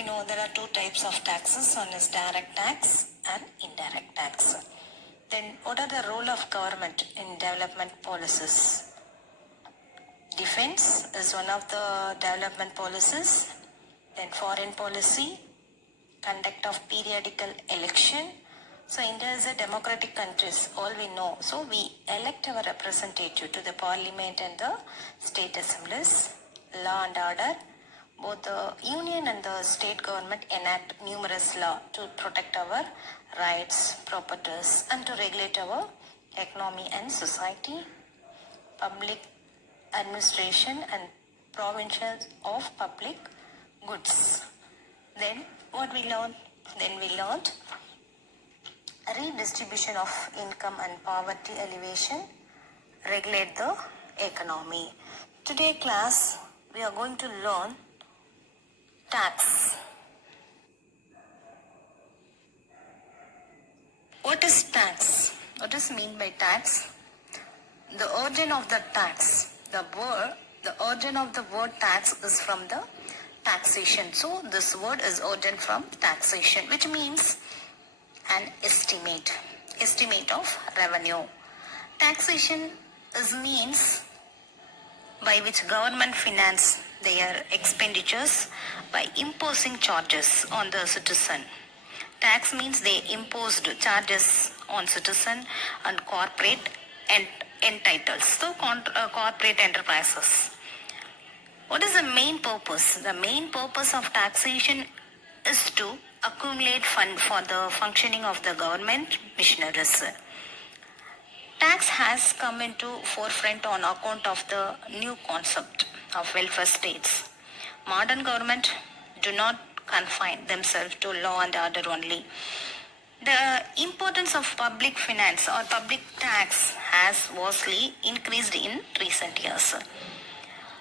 you know there are two types of taxes. One is direct tax and indirect tax. Then what are the role of government in development policies? Defense is one of the development policies. Then foreign policy, conduct of periodical election. So India is a democratic country, all we know. So we elect our representative to the parliament and the state assemblies. Law and order. Both the union and the state government enact numerous laws to protect our rights, properties, and to regulate our economy and society. Public administration and provision of public goods. Then what we learned? Then we learned redistribution of income and poverty alleviation, regulate the economy. Today class we are going to learn tax. What is tax? What is mean by tax? The origin of the tax. The origin of the word tax is from the taxation. So this word is origin from taxation, which means an estimate of revenue. Taxation is means by which government finance their expenditures by imposing charges on the citizen. Tax means they imposed charges on citizen and corporate and entitles, so corporate enterprises. What is the main purpose? The main purpose of taxation is to accumulate fund for the functioning of the government machineries. Tax has come into forefront on account of the new concept of welfare states. Modern government do not confine themselves to law and order only. The importance of public finance or public tax has vastly increased in recent years.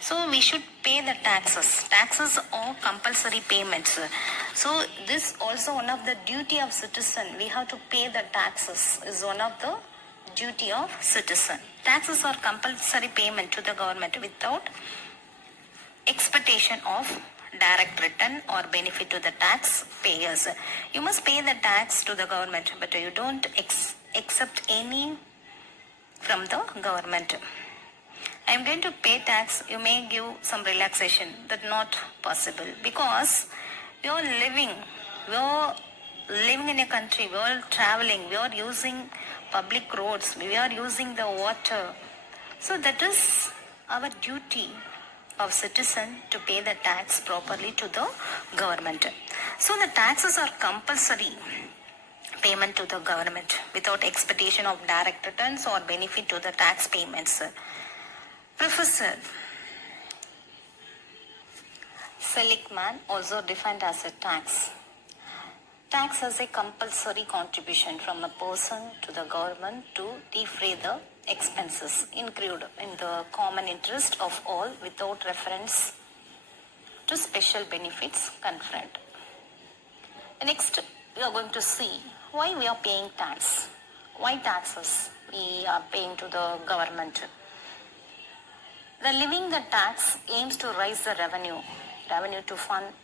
So we should pay the taxes. Taxes are compulsory payments. So this also one of the duty of citizen. We have to pay the taxes is one of the duty of citizen. Taxes are compulsory payment to the government without expectation of direct return or benefit to the tax payers. You must pay the tax to the government, but you don't accept any from the government. I am going to pay tax, you may give some relaxation. That's not possible because we are living in a country, we are traveling, we are using public roads, we are using the water. So that is our duty of citizen to pay the tax properly to the government. So the taxes are compulsory payment to the government without expectation of direct returns or benefit to the tax payments. Professor Seligman also defined as a tax. Tax as a compulsory contribution from a person to the government to defray the expenses incurred in the common interest of all without reference to special benefits conferred. Next, we are going to see why we are paying tax. Why taxes we are paying to the government. The levying the tax aims to raise the revenue to fund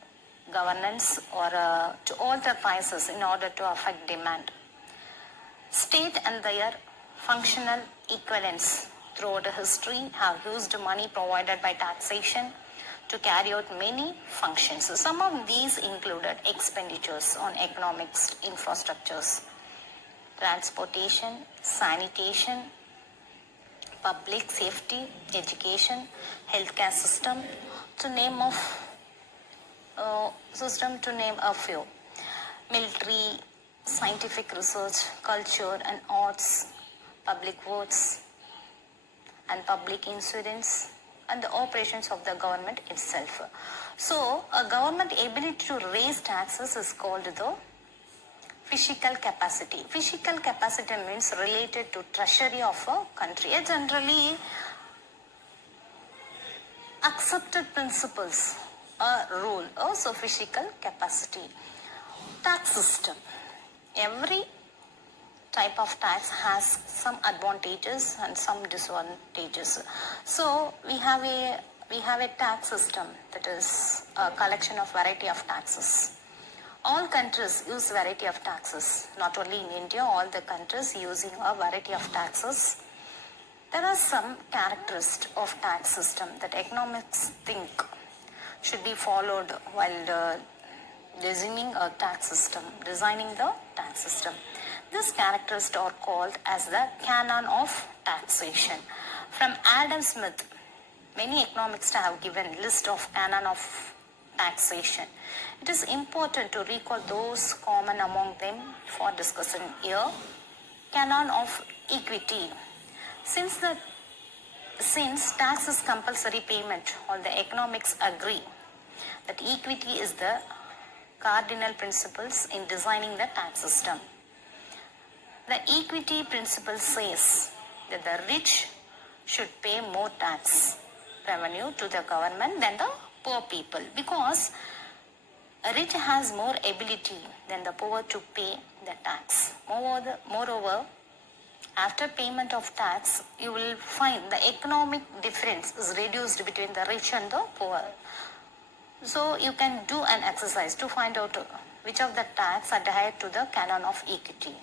governance or to alter prices in order to affect demand. State and their functional equivalents throughout history have used money provided by taxation to carry out many functions. Some of these included expenditures on economic infrastructures, transportation, sanitation, public safety, education, healthcare system, to name a few. Military, scientific research, culture and arts, public works and public insurance, and the operations of the government itself. So, a government ability to raise taxes is called the fiscal capacity. Fiscal capacity means related to treasury of a country. It's generally accepted principles, a rule, also fiscal capacity. Tax system. Every type of tax has some advantages and some disadvantages. So we have a we have a tax system, that is a collection of variety of taxes. All countries use variety of taxes. Not only in India, all the countries using a variety of taxes. There are some characteristics of tax system that economics think should be followed while designing the tax system. These characteristics are called as the canon of taxation. From Adam Smith, many economists have given list of canon of taxation. It is important to recall those common among them for discussion here. Canon of equity. Since tax is compulsory payment, all the economics agree that equity is the cardinal principles in designing the tax system. The equity principle says that the rich should pay more tax revenue to the government than the poor people, because a rich has more ability than the poor to pay the tax. Moreover, after payment of tax, you will find the economic difference is reduced between the rich and the poor. So you can do an exercise to find out which of the tax adhere to the canon of equity.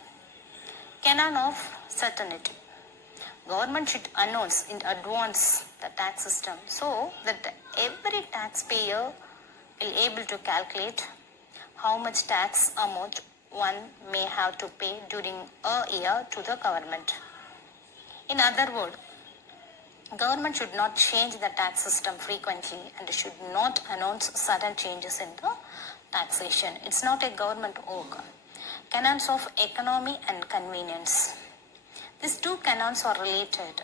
Canon of certainty. Government should announce in advance the tax system so that every taxpayer will able to calculate how much tax amount one may have to pay during a year to the government. In other words, government should not change the tax system frequently and should not announce sudden changes in the taxation. It's not a government work. Canons of economy and convenience. These two canons are related.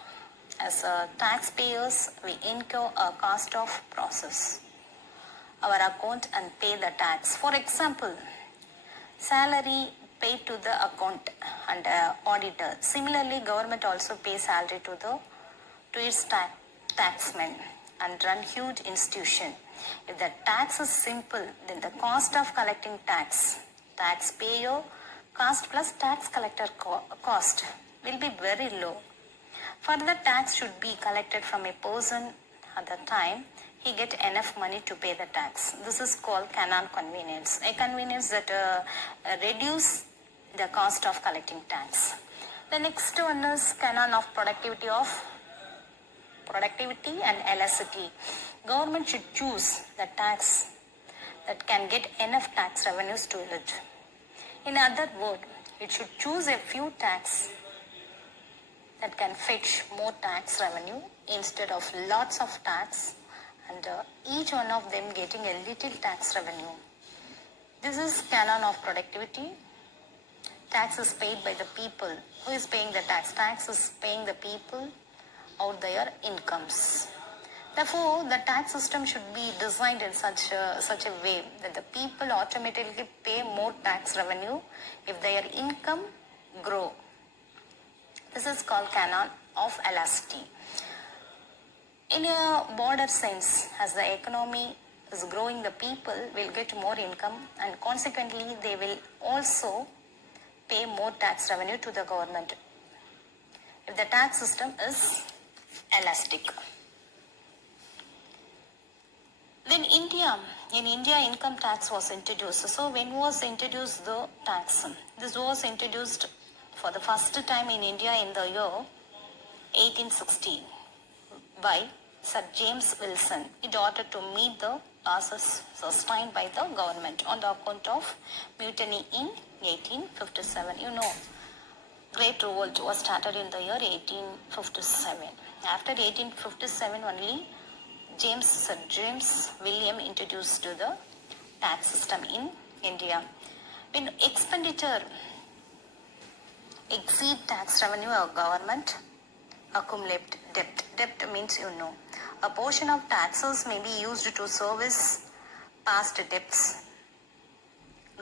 As taxpayers, we incur a cost of process our account and pay the tax. For example, salary paid to the account and auditor. Similarly, government also pays salary to its taxmen and run huge institution. If the tax is simple, then the cost of collecting taxpayer cost plus tax collector cost will be very low. Further, tax should be collected from a person at the time he get enough money to pay the tax. This is called canon convenience, a convenience that reduce the cost of collecting tax. The next one is canon of productivity and elasticity. Government should choose the tax that can get enough tax revenues to it. In other words, it should choose a few tax that can fetch more tax revenue instead of lots of tax and each one of them getting a little tax revenue. This is canon of productivity. Tax is paid by the people. Who is paying the tax? Tax is paying the people out their incomes. Therefore, the tax system should be designed in such a way that the people automatically pay more tax revenue if their income grow. This is called canon of elasticity. In a broader sense, as the economy is growing, the people will get more income and consequently they will also pay more tax revenue to the government if the tax system is elastic. Then in India income tax was introduced. So when was introduced the tax? This was introduced for the first time in India in the year 1860 by Sir James Wilson in order to meet the losses sustained by the government on the account of mutiny in 1857. You know, Great Revolt was started in the year 1857. After 1857 only, Sir James William introduced the tax system in India. When expenditure exceed tax revenue of government, accumulate debt. Debt means a portion of taxes may be used to service past debts.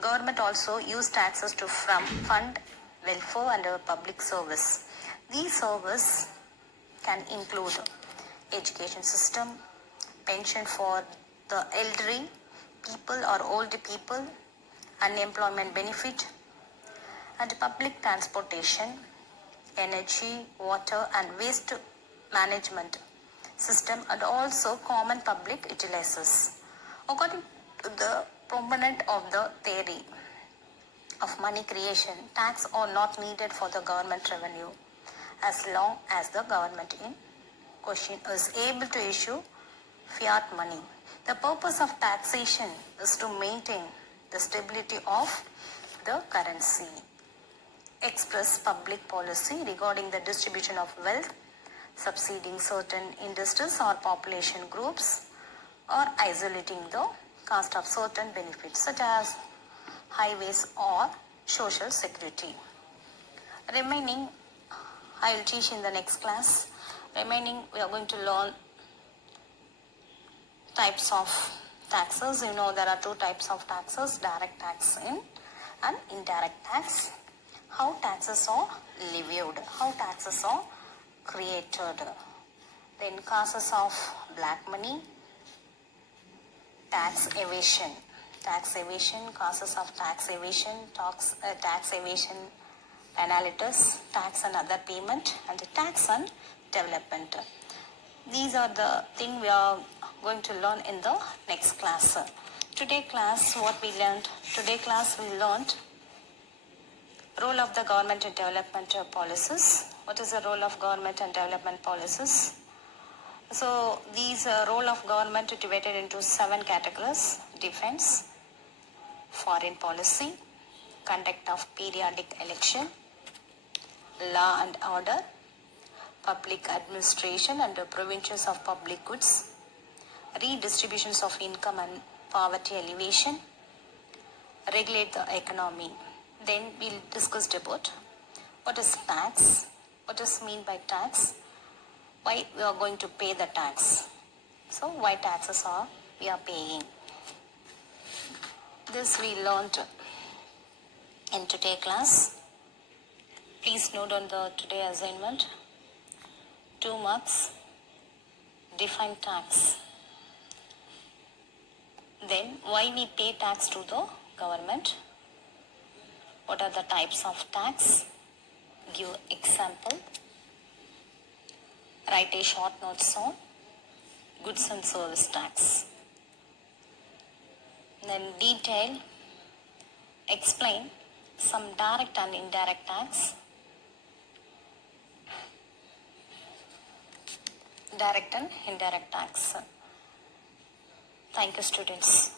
Government also use taxes to fund welfare and public service. These services can include education system, pension for the elderly people or old people, unemployment benefit, and public transportation, energy, water and waste management, system and also common public utilizes. According to the proponent of the theory of money creation, tax are not needed for the government revenue as long as the government in question is able to issue fiat money. The purpose of taxation is to maintain the stability of the currency, express public policy regarding the distribution of wealth, subsidizing certain industries or population groups, or isolating the cost of certain benefits such as highways or social security. Remaining, I will teach in the next class. Remaining, we are going to learn types of taxes. You know there are two types of taxes, direct tax and indirect tax. How taxes are levied, how taxes are created. Then causes of black money, tax evasion, causes of tax evasion, tax evasion penalties, tax and other payment, and tax and development. These are the things we are going to learn in the next class. Today class, what we learned? Today class we learned role of the government and development policies. What is the role of government and development policies? So these role of government are divided into 7 categories: defense, foreign policy, conduct of periodic election, law and order, public administration and the provisions of public goods, redistributions of income and poverty alleviation, regulate the economy. Then we'll discuss about what is tax, what is mean by tax, why we are going to pay the tax. So why taxes are we are paying. This we learned in today class. Please note on the today assignment. 2 marks. Define tax. Then why we pay tax to the government. What are the types of tax? Give example. Write a short notes on goods and service tax. Then detail, explain some direct and indirect tax. Direct and indirect tax. Thank you, students.